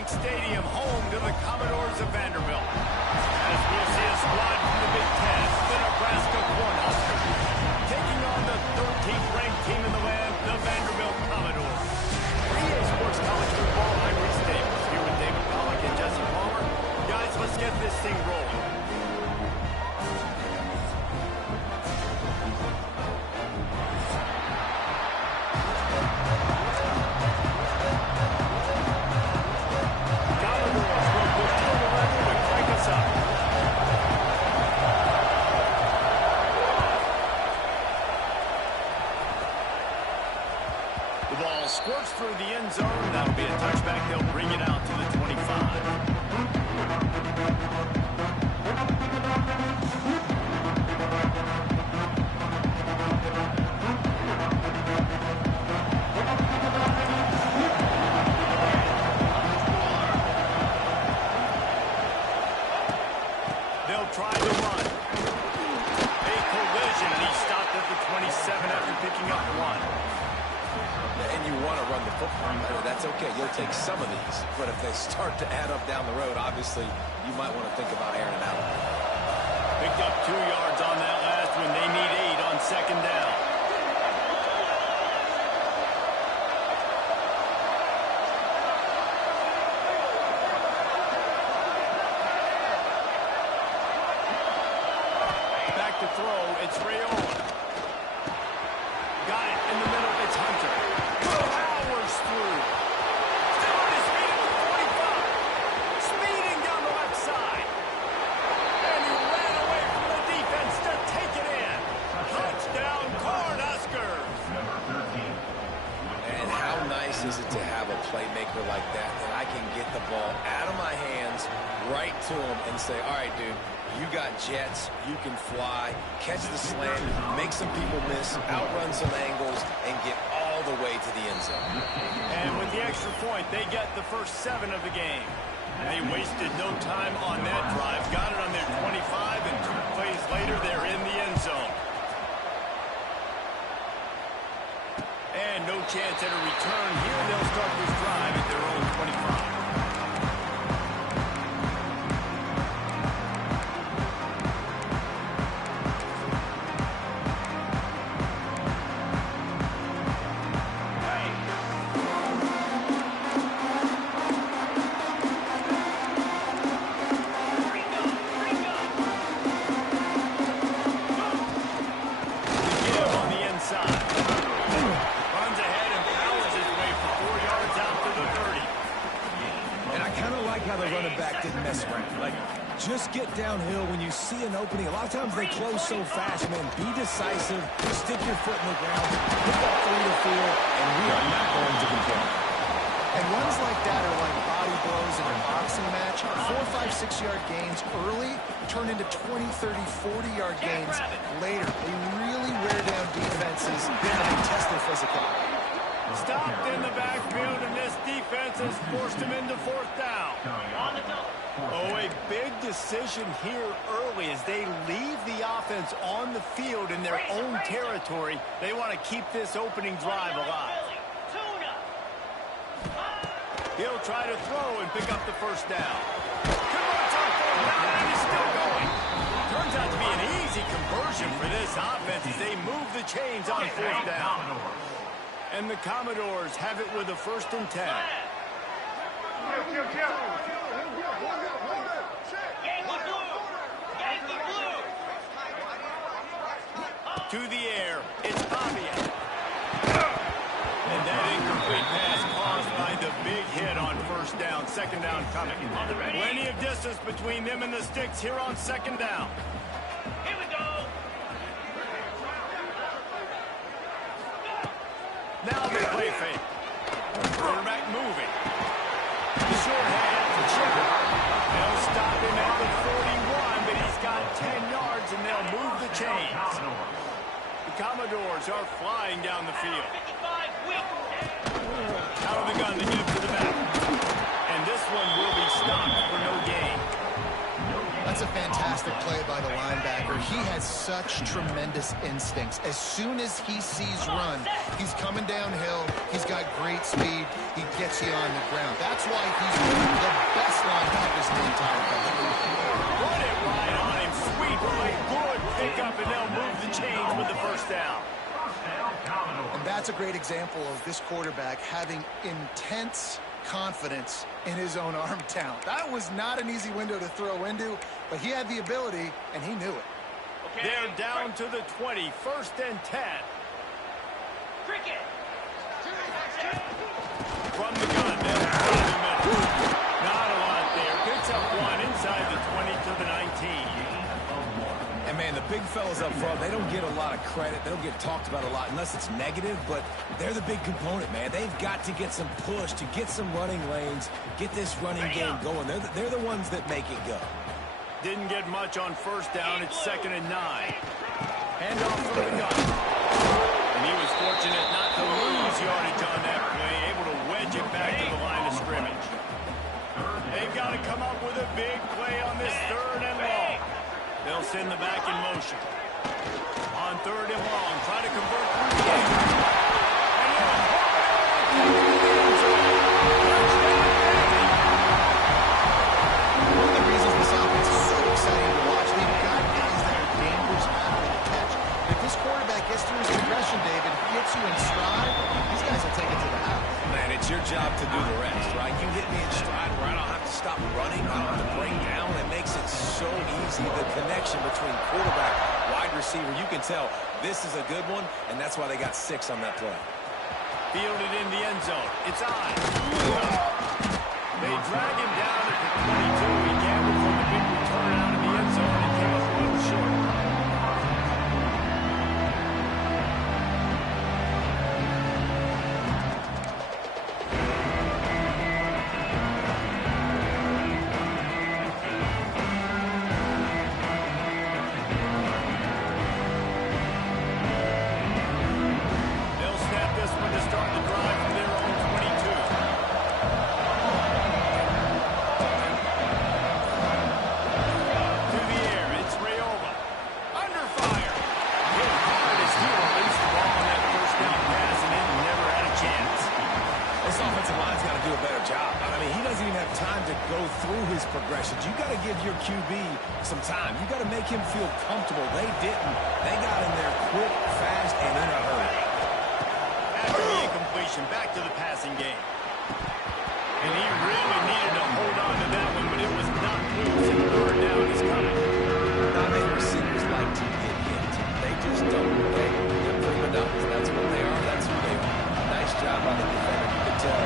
Bank Stadium, home to the Commodores of Vanderbilt. As we'll see a squad from the Big Ten, the Nebraska Cornhuskers, taking on the 13th ranked team in the land, the Vanderbilt Commodores. For EA Sports College Football, I'm Reese Davis, here with David Pollack and Jesse Palmer. Guys, let's get this thing rolling. Squirts through the end zone. That'll be a touchback. They'll bring it out to the 25. They'll try to run. A collision, and he stopped at the 27 after picking up one. And you want to run the football, that's okay. You'll take some of these. But if they start to add up down the road, obviously, you might want to think about airing it out. Picked up 2 yards on that last one. They need 8 on second down. Back to throw. It's Rayola. Got it in the middle. It's Hunter. Powers through. Still on his feet at the 45. Speeding down the left side. And he ran away from the defense to take it in. Touchdown, Cornhuskers. And how nice is it to have a playmaker like that I can get the ball out of my hands right to him and say, all right, dude, you got jets, you can fly, catch the slant, make some people miss, outrun some angles, and get all the way to the end zone. And with the extra point, they get the first 7 of the game. They wasted no time on that drive, got it on their 25, and 2 plays later, they're in the end zone. And no chance at a return here. They'll start this drive at their own 25. Just get downhill when you see an opening. A lot of times they close so fast, man. Be decisive. Stick your foot in the ground. Pick up through the field, and we are not going to complain. And runs like that are like body blows in a boxing match. 4, 5, 6-yard gains early turn into 20, 30, 40-yard gains later. They really wear down defenses and they test their physicality. Stopped in the backfield, and this defense has forced him into 4th down. Oh, a big decision here early as they leave the offense on the field in their own territory. They want to keep this opening drive alive. He'll try to throw and pick up the first down. Converts on 4th down, and he's still going. Turns out to be an easy conversion for this offense as they move the chains on 4th down. And the Commodores have it with a 1st and 10. To the air, it's Pavia. And that incomplete pass caused by the big hit on 1st down. 2nd down coming. Plenty of distance between them and the sticks here on 2nd down. Here we go. Now they play fake. Quarterback moving. The short hand to Chipper. They'll stop him at the 41, but he's got 10 yards, and they'll move the chains. The Commodores are flying down the field. Out of the gun, they get him to the back. And this one will be stopped for no gain. That's a fantastic Terrific play by the linebacker. He has such tremendous instincts. As soon as he sees run, he's coming downhill. He's got great speed. He gets you on the ground. That's why he's one of the best linebackers in the entire country. Run it right on him. Sweet play. Good pickup, and they'll move the chains with the first down. And that's a great example of this quarterback having intense confidence in his own arm talent. That was not an easy window to throw into, but he had the ability, and he knew it. Okay. They're down to the 20, 1st and 10. Cricket. From the gun, not a lot there. Picks up one inside the 20 to the 19. And, man, the big fellas up front, they don't get a lot of credit. They don't get talked about a lot unless it's negative, but they're the big component, man. They've got to get some push, to get some running lanes, get this running game going. They're the ones that make it go. Didn't get much on 1st down. It's 2nd and 9. Handoff from the gun. And he was fortunate not to lose yardage on that play, able to wedge it back to the line of scrimmage. They've got to come up with a big play on this 3rd and long. They'll send the back in motion. On 3rd and long, try to convert through the air. One of the reasons this offense is so exciting to watch, they've got guys that are dangerous after the catch. If this quarterback gets through his progression, David, gets you in stride, these guys will take it to the house. Man, it's your job to do the rest, right? You hit me in stride where I don't have to stop running, I don't have to break down. It makes it so easy. The connection between quarterback, wide receiver, you can tell this is a good one, and that's why they got 6 on that play. Fielded in the end zone. It's on. They drag him down at the 22. He gambled for the big return out of the end zone and came up a little short. You got to give your QB some time. You got to make him feel comfortable. They didn't. They got in there quick, fast, and in a hurry. After the incompletion, back to the passing game. And he really needed to hold on to that one, but it was not loose, and 3rd down is coming. Not many receivers like to get hit. They just don't. They're prima donnas. That's what they are. That's who they are. Nice job by the defender. You could tell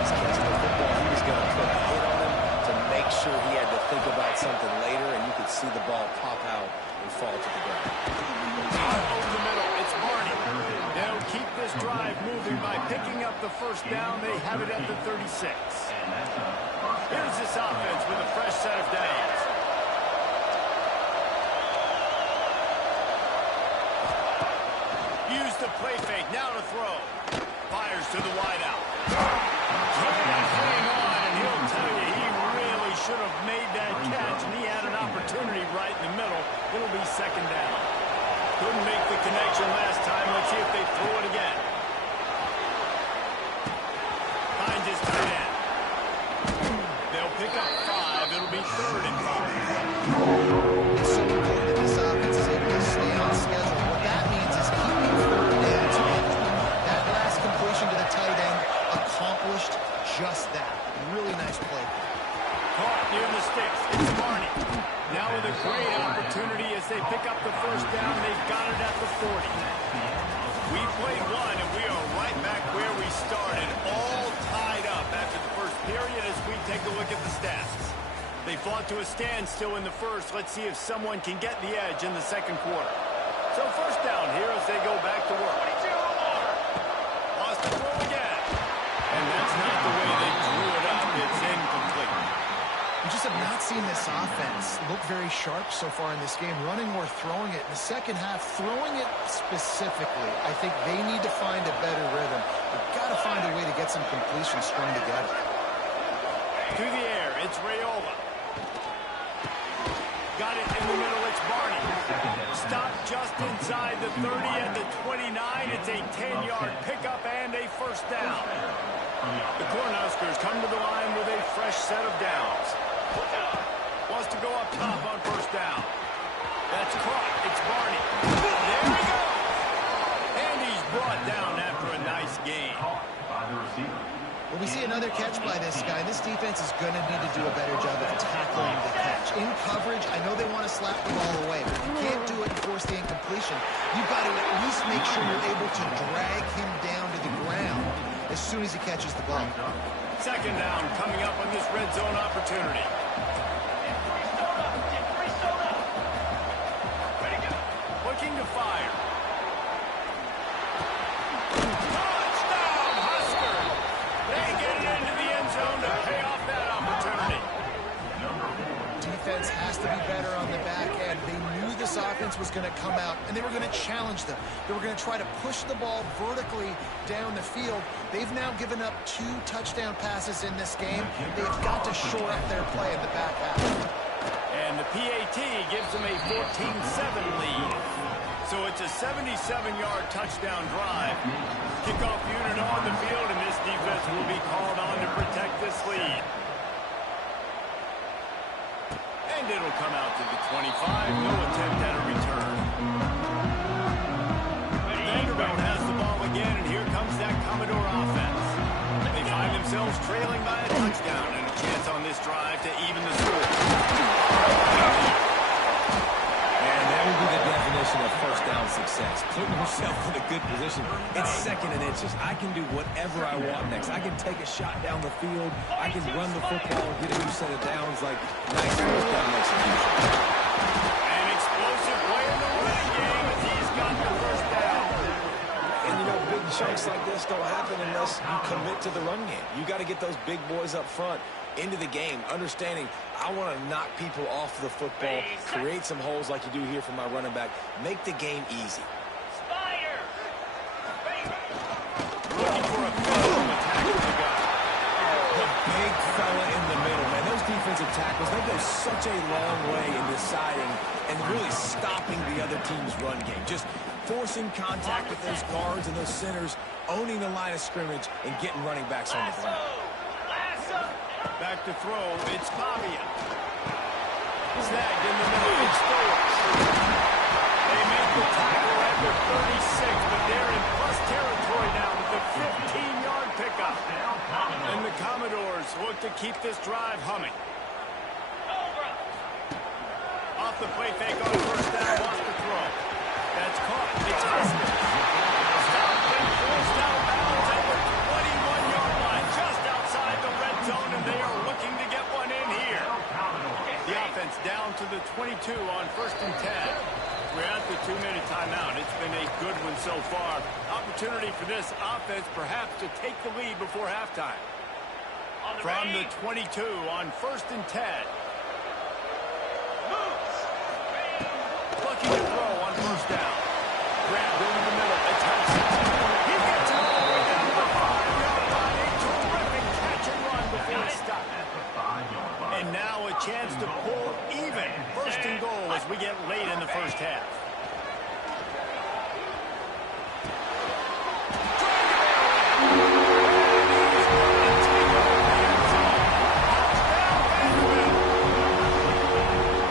he's catching the football. He was going to put a hit on him to make sure he had to think about something later, and you could see the ball pop out and fall to the ground. Over the middle, it's Barney. They'll keep this drive moving by picking up the 1st down. They have it at the 36. Here's this offense with a fresh set of downs. Use the play fake, now to throw. Fires to the wideout. Can't hang on, and he'll tell you he really should have made that catch, and he had an opportunity right in the middle. It'll be 2nd down. Couldn't make the connection last time. Let's see if they throw it again. Finds his tight end. They'll pick up 5. It'll be 3rd and 5. It's so important that this offense is able to stay on schedule. What that means is keeping 3rd down to that last completion to the tight end accomplished just that. Really nice play. Caught near the sticks. It's Barney. Now with a great opportunity as they pick up the 1st down. They've got it at the 40. We played one, and we are right back where we started, all tied up after the 1st period as we take a look at the stats. They fought to a standstill in the 1st. Let's see if someone can get the edge in the 2nd quarter. So 1st down here as they go back to work. Lost the throw again. And that's not the way they drew it up. It's incomplete. We just have not seen this offense look very sharp so far in this game, running or throwing it. In the 2nd half, throwing it specifically, I think they need to find a better rhythm. They've got to find a way to get some completions strung together. Through the air, it's Raiola. Got it in the middle. It's Barney. Stop just inside the 30 at the 29. It's a 10-yard pickup and a first down. The Cornhuskers come to the line with a fresh set of downs. Wants to go up top on first down. That's caught. It's Barney. There he goes. And he's brought down after a nice gain. Well, we see another catch by this guy. This defense is going to need to do a better job of tackling the catch. In coverage, I know they want to slap the ball away, but you can't do it and force the incompletion. You've got to at least make sure you're able to drag him down to the ground as soon as he catches the ball. Second down coming up on this red zone opportunity. Looking to fire. Touchdown, Husker! They get it into the end zone to pay off that opportunity. Defense has to be better on the back end. They knew this offense was going to come out, and they were going to challenge them. They were going to try to push the ball vertically down the field. They've now given up 2 touchdown passes in this game. They've got to shore up their play in the back half. And the PAT gives them a 14-7 lead. So it's a 77-yard touchdown drive. Kickoff unit on the field, and this defense will be called on to protect this lead. And it'll come out to the 25. No attempt at a return. Vanderbilt has the ball again, and here comes that Commodore offense. They find themselves trailing by a touchdown and a chance on this drive to even the score. And that would be the definition of first down success. Putting yourself in a good position. It's second and inches. I can do whatever I want next. I can take a shot down the field. I can run the football and get a new set of downs. Like, nice first down execution. An explosive play in the running game as he's got the first down. And, you know, big chunks like this don't happen unless you commit to the run game. You got to get those big boys up front into the game, understanding I want to knock people off the football, create some holes like you do here for my running back, make the game easy. Looking for a physical attack with the guy. The big fella in the middle, man. Those defensive tackles, they go such a long way in deciding and really stopping the other team's run game. Just forcing contact with those guards and those centers, owning the line of scrimmage, and getting running backs on the ground. Back to throw, it's Pavia. Snagged in the middle, it's Stowers. They make the tackle at the 36, but they're in plus territory now with the 15-yard pickup. And the Commodores look to keep this drive humming. Off the play fake on first down, wants to throw. That's caught, it's Husker. Stopped and forced out bounds at the 21-yard line, just outside the red zone, and they are looking to get one in here. The offense down to the 22 on first and 10. We're at the 2-minute timeout. It's been a good one so far. Opportunity for this offense perhaps to take the lead before halftime. From the 22 on first and 10. Looking to throw on first down. Grabbed over the middle. It's Hudson. He gets it all the way down to the 5-yard line. A terrific catch and run before he stopped. And now a chance to pull even. First and goal as we get late in the first half.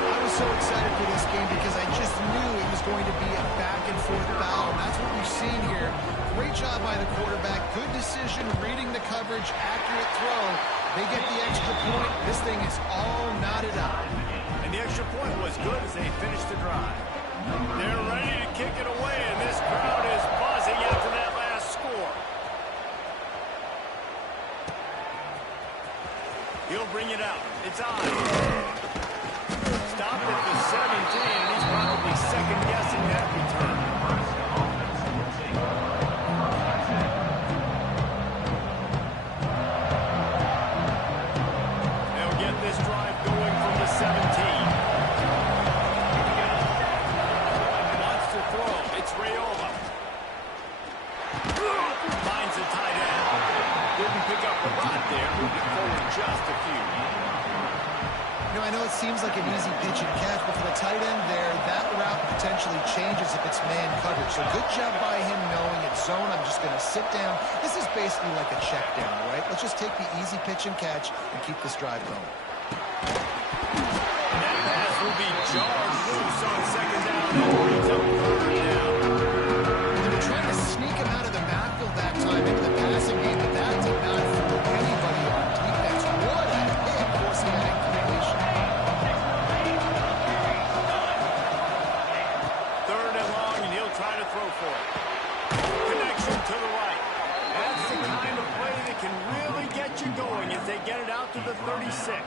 I was so excited for this game because I just knew it was going to be a back-and-forth battle. And that's what we've seen here. Great job by the quarterback. Good decision, reading the coverage, accurate throw. They get the extra point. This thing is all knotted up. And the extra point was good as they finished the drive. They're ready to kick it away, and this crowd is buzzing after that last score. He'll bring it out. It's on. Stopped at the 17, and he's probably second-guessing that return. They'll get this drive going from the 17. Wants to throw. It's Raiola. Finds the tight end. Didn't pick up a lot there. Moving forward just a few. You know, I know it seems like an easy pitch and catch, but for the tight end there, that route potentially changes if it's man coverage. So good job by him knowing it's zone. I'm just going to sit down. This is basically like a check down, right? Let's just take the easy pitch and catch and keep this drive going. That pass will be jarred loose on second down and brings up third down. They were trying to sneak him out of the backfield that time into the passing game, but that did not fool anybody on defense. What a hit forcing that incompletion. Third and long, and he'll try to throw for it. Connection to the right. That's the kind of play that can really get you going as they get it out to the 36.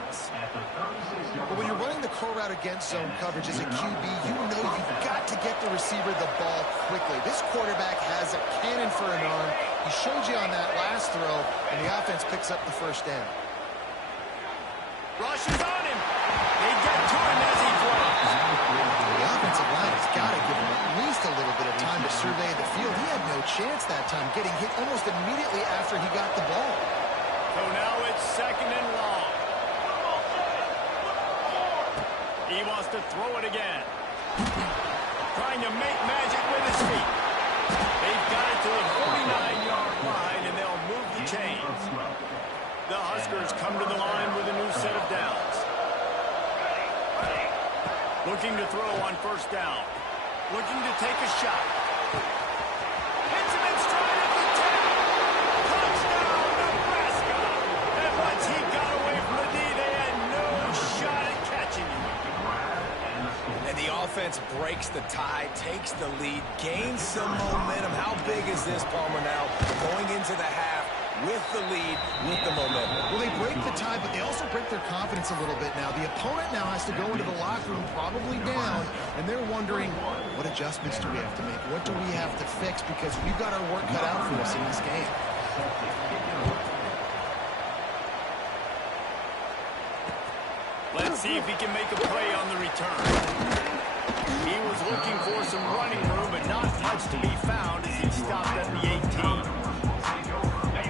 But when you're running the curl route against zone coverage as a QB, you know you've got to get the receiver the ball quickly. This quarterback has a cannon for an arm. He showed you on that last throw, and the offense picks up the first down. Rush is on him. They get to him as he throws. The offensive line has got to give him at least a little bit of time to survey the field. He had no chance that time, getting hit almost immediately after he got the ball. So now it's second and long. He wants to throw it again. Trying to make magic with his feet. They've got it to the 49-yard line, and they'll move the chains. The Huskers come to the line with a new set of downs. Looking to throw on first down. Looking to take a shot. Hits him in stride at the 10. Touchdown, Nebraska. And once he got away from the D, they had no shot at catching him. And the offense breaks the tie, takes the lead, gains some momentum. How big is this, Palmer, now going into the half with the lead, with the momentum? Well, they break the tie, but they also break their confidence a little bit now. The opponent now has to go into the locker room probably down, and they're wondering, what adjustments do we have to make? What do we have to fix? Because we've got our work cut out for us in this game. Let's see if he can make a play on the return. He was looking for some running room, but not much to be found as he stopped at the 18.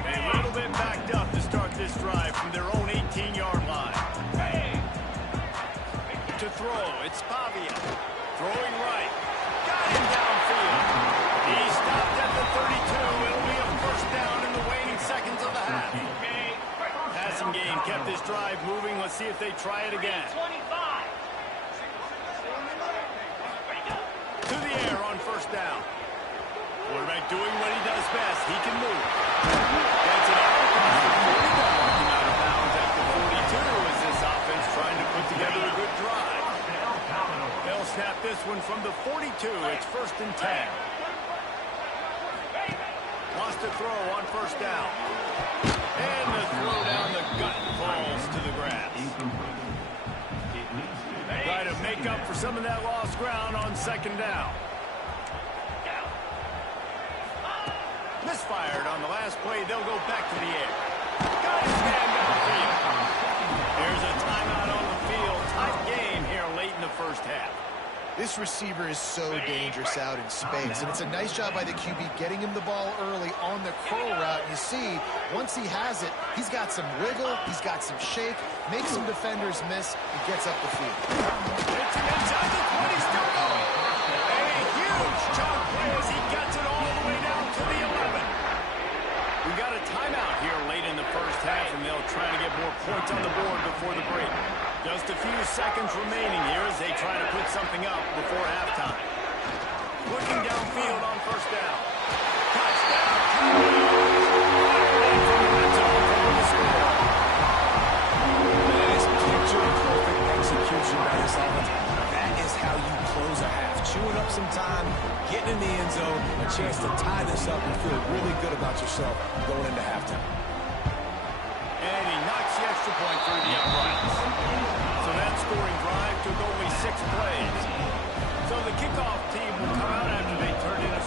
A little bit backed up to start this drive from their own 18-yard line. To throw, it's Pavia. Throwing right. Got him downfield. He stopped at the 32. It'll be a first down in the waning seconds of the half. Passing game kept this drive moving. Let's see if they try it again. To the air on first down. Quarterback doing what he does best. He can move. Gets it out across the 40. Walking out of bounds at the 42 as this offense trying to put together a good drive. They'll snap this one from the 42. It's first and 10. Wants to throw on first down. And the throw down the gut falls to the grass. Try to make up for some of that lost ground on second down. Misfired on the last play. They'll go back to the air. Got his man downfield. There's a timeout on the field. Tight game here late in the first half. This receiver is so dangerous out in space, and it's a nice job by the QB getting him the ball early on the curl route. You see, once he has it, he's got some wiggle, he's got some shake, makes some defenders miss, and gets up the field. It's inside the 20, still going. A huge chunk play as he gets it all the way down to the 11. We got a timeout here late in the first half, and they'll try to get more points on the board before the break. Just a few seconds remaining here as they try to put something up before halftime. Looking downfield on first down. Touchdown, That is picture-perfect execution by this offense. That is how you close a half. Chewing up some time, getting in the end zone, a chance to tie this up and feel really good about yourself going into halftime. And he knocks the extra point through the uprights. So that scoring drive took only 6 plays. So the kickoff team will come out after they turned in a